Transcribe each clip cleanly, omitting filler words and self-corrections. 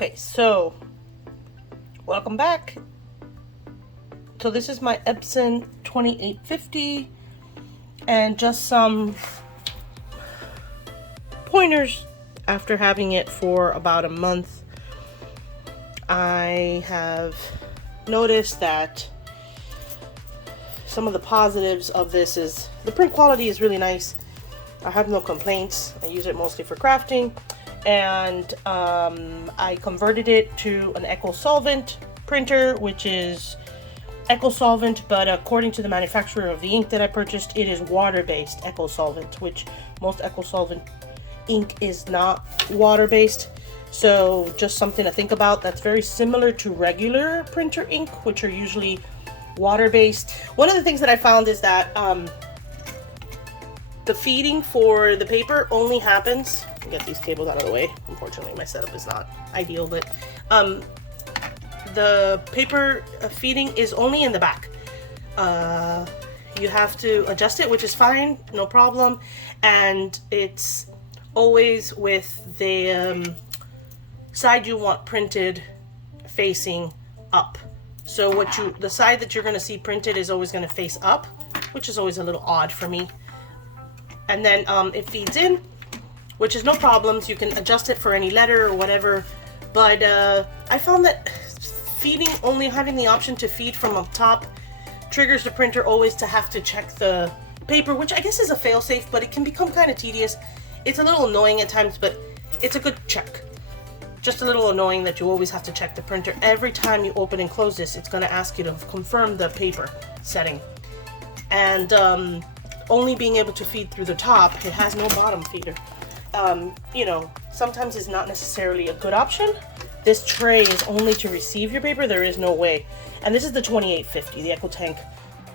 Okay, so welcome back. So this is my Epson 2850 and just some pointers after having it for about a month. I have noticed that some of the positives of this is the print quality is really nice. I have no complaints. I use it mostly for crafting, and I converted it to an EcoSolvent printer, which is EcoSolvent, but according to the manufacturer of the ink that I purchased, it is water-based EcoSolvent, which most EcoSolvent ink is not water-based. So just something to think about. That's very similar to regular printer ink, which are usually water-based. One of the things that I found is that the feeding for the paper only happens, get these cables out of the way. Unfortunately, my setup is not ideal, but the paper feeding is only in the back. You have to adjust it, which is fine, no problem. And it's always with the side you want printed facing up. So the side that you're going to see printed is always going to face up, which is always a little odd for me. And then it feeds in, which is no problems. You can adjust it for any letter or whatever. But I found that feeding, only having the option to feed from up top, triggers the printer always to have to check the paper, which I guess is a fail-safe, but it can become kind of tedious. It's a little annoying at times, but it's a good check. Just a little annoying that you always have to check the printer. Every time you open and close this, it's going to ask you to confirm the paper setting. And only being able to feed through the top, it has no bottom feeder. You know, sometimes it's not necessarily a good option. This tray is only to receive your paper. There is no way. And this is the 2850, the EcoTank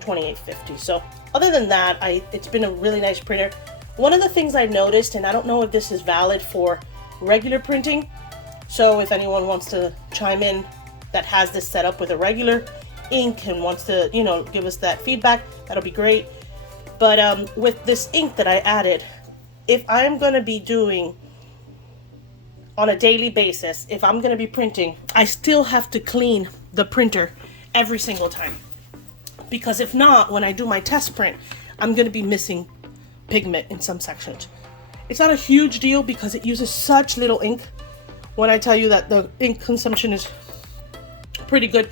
2850. So other than that, it's been a really nice printer. One of the things I've noticed, and I don't know if this is valid for regular printing, so if anyone wants to chime in that has this set up with a regular ink and wants to, you know, give us that feedback, that'll be great. But with this ink that I added, if I'm going to be doing on a daily basis, if I'm going to be printing, I still have to clean the printer every single time. Because if not, when I do my test print, I'm going to be missing pigment in some sections. It's not a huge deal because it uses such little ink. When I tell you that the ink consumption is pretty good.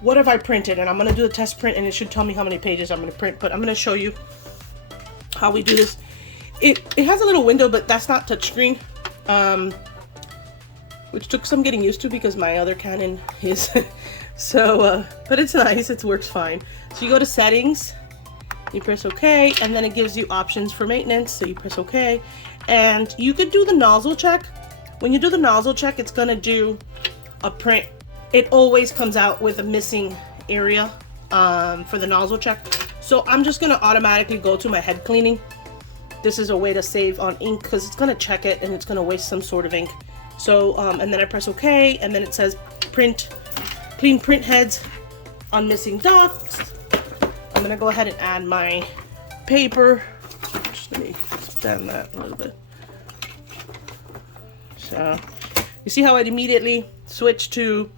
What have I printed? And I'm going to do a test print and it should tell me how many pages I'm going to print. But I'm going to show you how we do this. It has a little window, but that's not touchscreen. Which took some getting used to because my other Canon is. So, but it's nice. It works fine. So you go to settings. You press OK. And then it gives you options for maintenance. So you press OK. And you could do the nozzle check. When you do the nozzle check, it's going to do a print. It always comes out with a missing area for the nozzle check. So I'm just going to automatically go to my head cleaning. This is a way to save on ink because it's going to check it and it's going to waste some sort of ink. So, and then I press OK, and then it says clean print heads on missing dots. I'm going to go ahead and add my paper. Just let me extend that a little bit. So, you see how it immediately switched to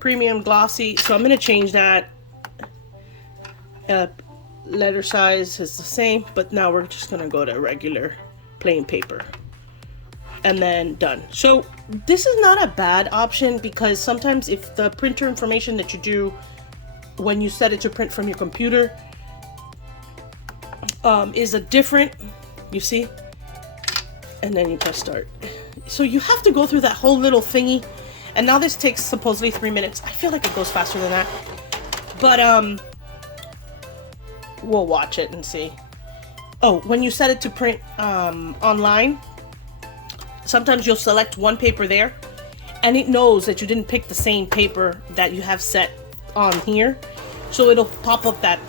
premium glossy. So I'm going to change that. Letter size is the same, but now we're just going to go to regular plain paper. And then done. So this is not a bad option because sometimes if the printer information that you do when you set it to print from your computer is a different, you see, and then you press start. So you have to go through that whole little thingy. And now this takes supposedly 3 minutes. I feel like it goes faster than that. But we'll watch it and see. Oh, when you set it to print online, sometimes you'll select one paper there and it knows that you didn't pick the same paper that you have set on here. So it'll pop up that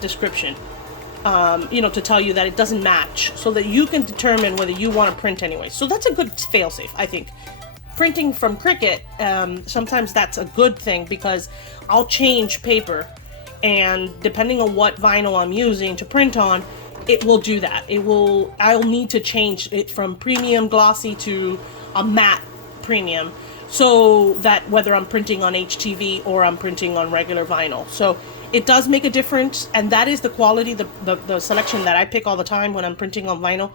description, you know, to tell you that it doesn't match so that you can determine whether you want to print anyway. So that's a good fail-safe, I think. Printing from Cricut, sometimes that's a good thing because I'll change paper and depending on what vinyl I'm using to print on, it will do that. I'll need to change it from premium glossy to a matte premium, so that whether I'm printing on HTV or I'm printing on regular vinyl. So it does make a difference, and that is the quality, the selection that I pick all the time when I'm printing on vinyl.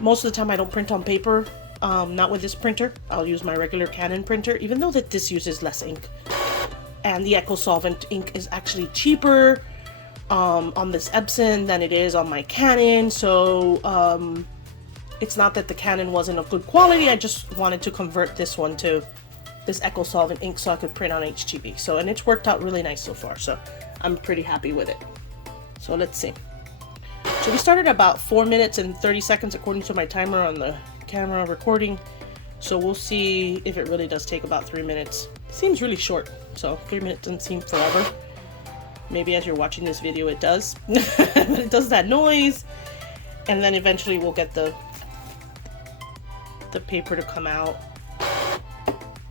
Most of the time I don't print on paper, not with this printer. I'll use my regular Canon printer, even though that this uses less ink. And the EcoSolvent ink is actually cheaper on this Epson than it is on my Canon. So it's not that the Canon wasn't of good quality, I just wanted to convert this one to this EcoSolvent ink so I could print on HTV. So, and it's worked out really nice so far, so I'm pretty happy with it. So let's see. So we started about 4 minutes and 30 seconds according to my timer on the camera recording. So we'll see if it really does take about 3 minutes. It seems really short, so 3 minutes doesn't seem forever. Maybe as you're watching this video it does. But it does that noise, and then eventually we'll get the paper to come out.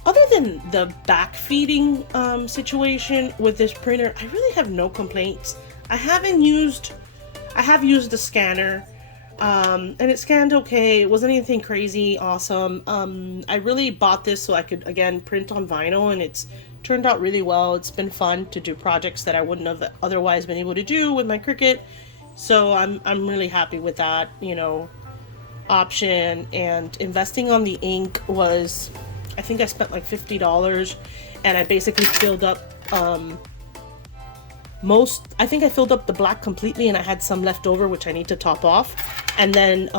Other than the back feeding situation with this printer, I really have no complaints. I have used the scanner, and it scanned okay. It wasn't anything crazy awesome. I really bought this so I could, again, print on vinyl, and it's turned out really well. It's been fun to do projects that I wouldn't have otherwise been able to do with my Cricut. So I'm really happy with that, you know, option. And investing on the ink was, I think I spent like $50, and I basically filled up I think I filled up the black completely, and I had some left over which I need to top off. And then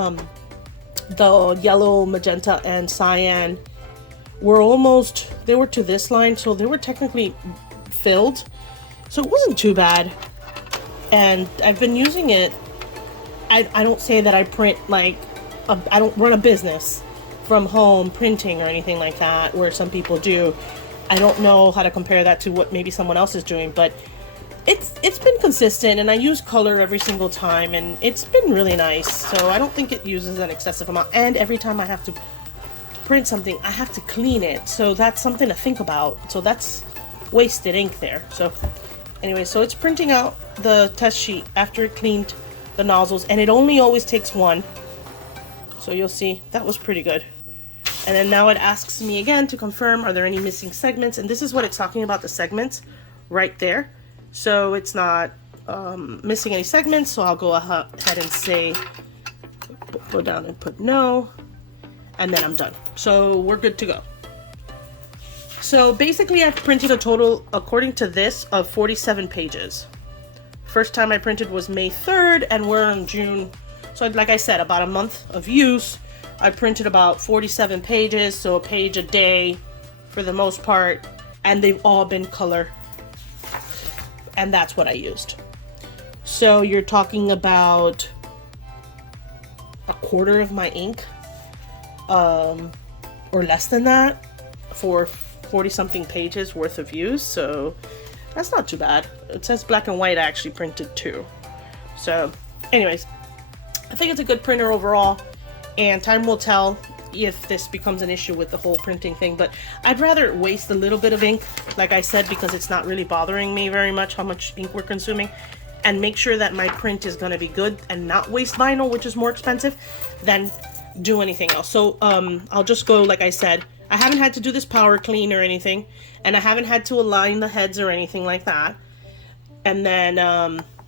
the yellow, magenta, and cyan were almost, they were to this line, so they were technically filled, so it wasn't too bad. And I've been using it. I don't say that I print like I don't run a business from home printing or anything like that, where some people do. I don't know how to compare that to what maybe someone else is doing, but it's been consistent, and I use color every single time, and it's been really nice. So I don't think it uses an excessive amount. And every time I have to print something, I have to clean it, so that's something to think about. So that's wasted ink there. So anyway, so it's printing out the test sheet after it cleaned the nozzles, and it only always takes one. So you'll see that was pretty good. And then now it asks me again to confirm, are there any missing segments? And this is what it's talking about, the segments right there. So it's not missing any segments, so I'll go ahead and say, go down and put no, and then I'm done. So we're good to go. So basically I've printed a total, according to this, of 47 pages. First time I printed was May 3rd, and we're in June. So like I said, about a month of use, I printed about 47 pages, so a page a day for the most part, and they've all been color. And that's what I used. So you're talking about a quarter of my ink, or less than that, for 40 something pages worth of use. So that's not too bad. It says black and white I actually printed too. So anyways, I think it's a good printer overall, and time will tell if this becomes an issue with the whole printing thing. But I'd rather waste a little bit of ink, like I said, because it's not really bothering me very much how much ink we're consuming, and make sure that my print is going to be good and not waste vinyl, which is more expensive, than do anything else. So I'll just go, like I said, I haven't had to do this power clean or anything, and I haven't had to align the heads or anything like that. And then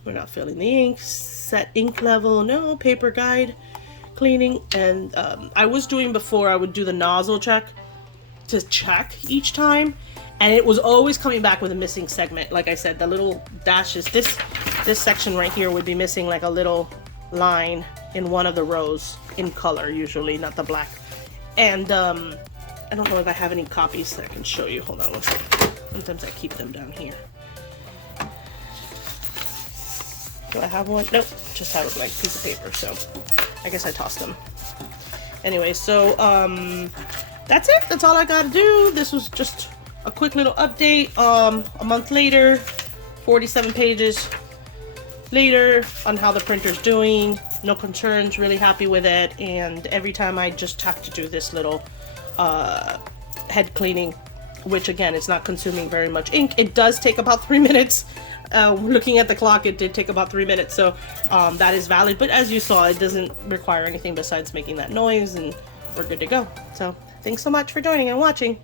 we're not filling the ink, set ink level, no, paper guide, cleaning. And I was doing before, I would do the nozzle check to check each time, and it was always coming back with a missing segment. Like I said, the little dashes, this section right here would be missing like a little line in one of the rows in color, usually, not the black. And I don't know if I have any copies that I can show you. Hold on one second. Sometimes I keep them down here. Do I have one? Nope, just have a blank piece of paper, so I guess I tossed them. Anyway, so that's it. That's all I gotta do. This was just a quick little update. A month later, 47 pages later, on how the printer's doing. No concerns, really happy with it. And every time I just have to do this little head cleaning, which again, it's not consuming very much ink. It does take about 3 minutes. Looking at the clock, it did take about 3 minutes, so that is valid. But as you saw, it doesn't require anything besides making that noise and we're good to go. So thanks so much for joining and watching.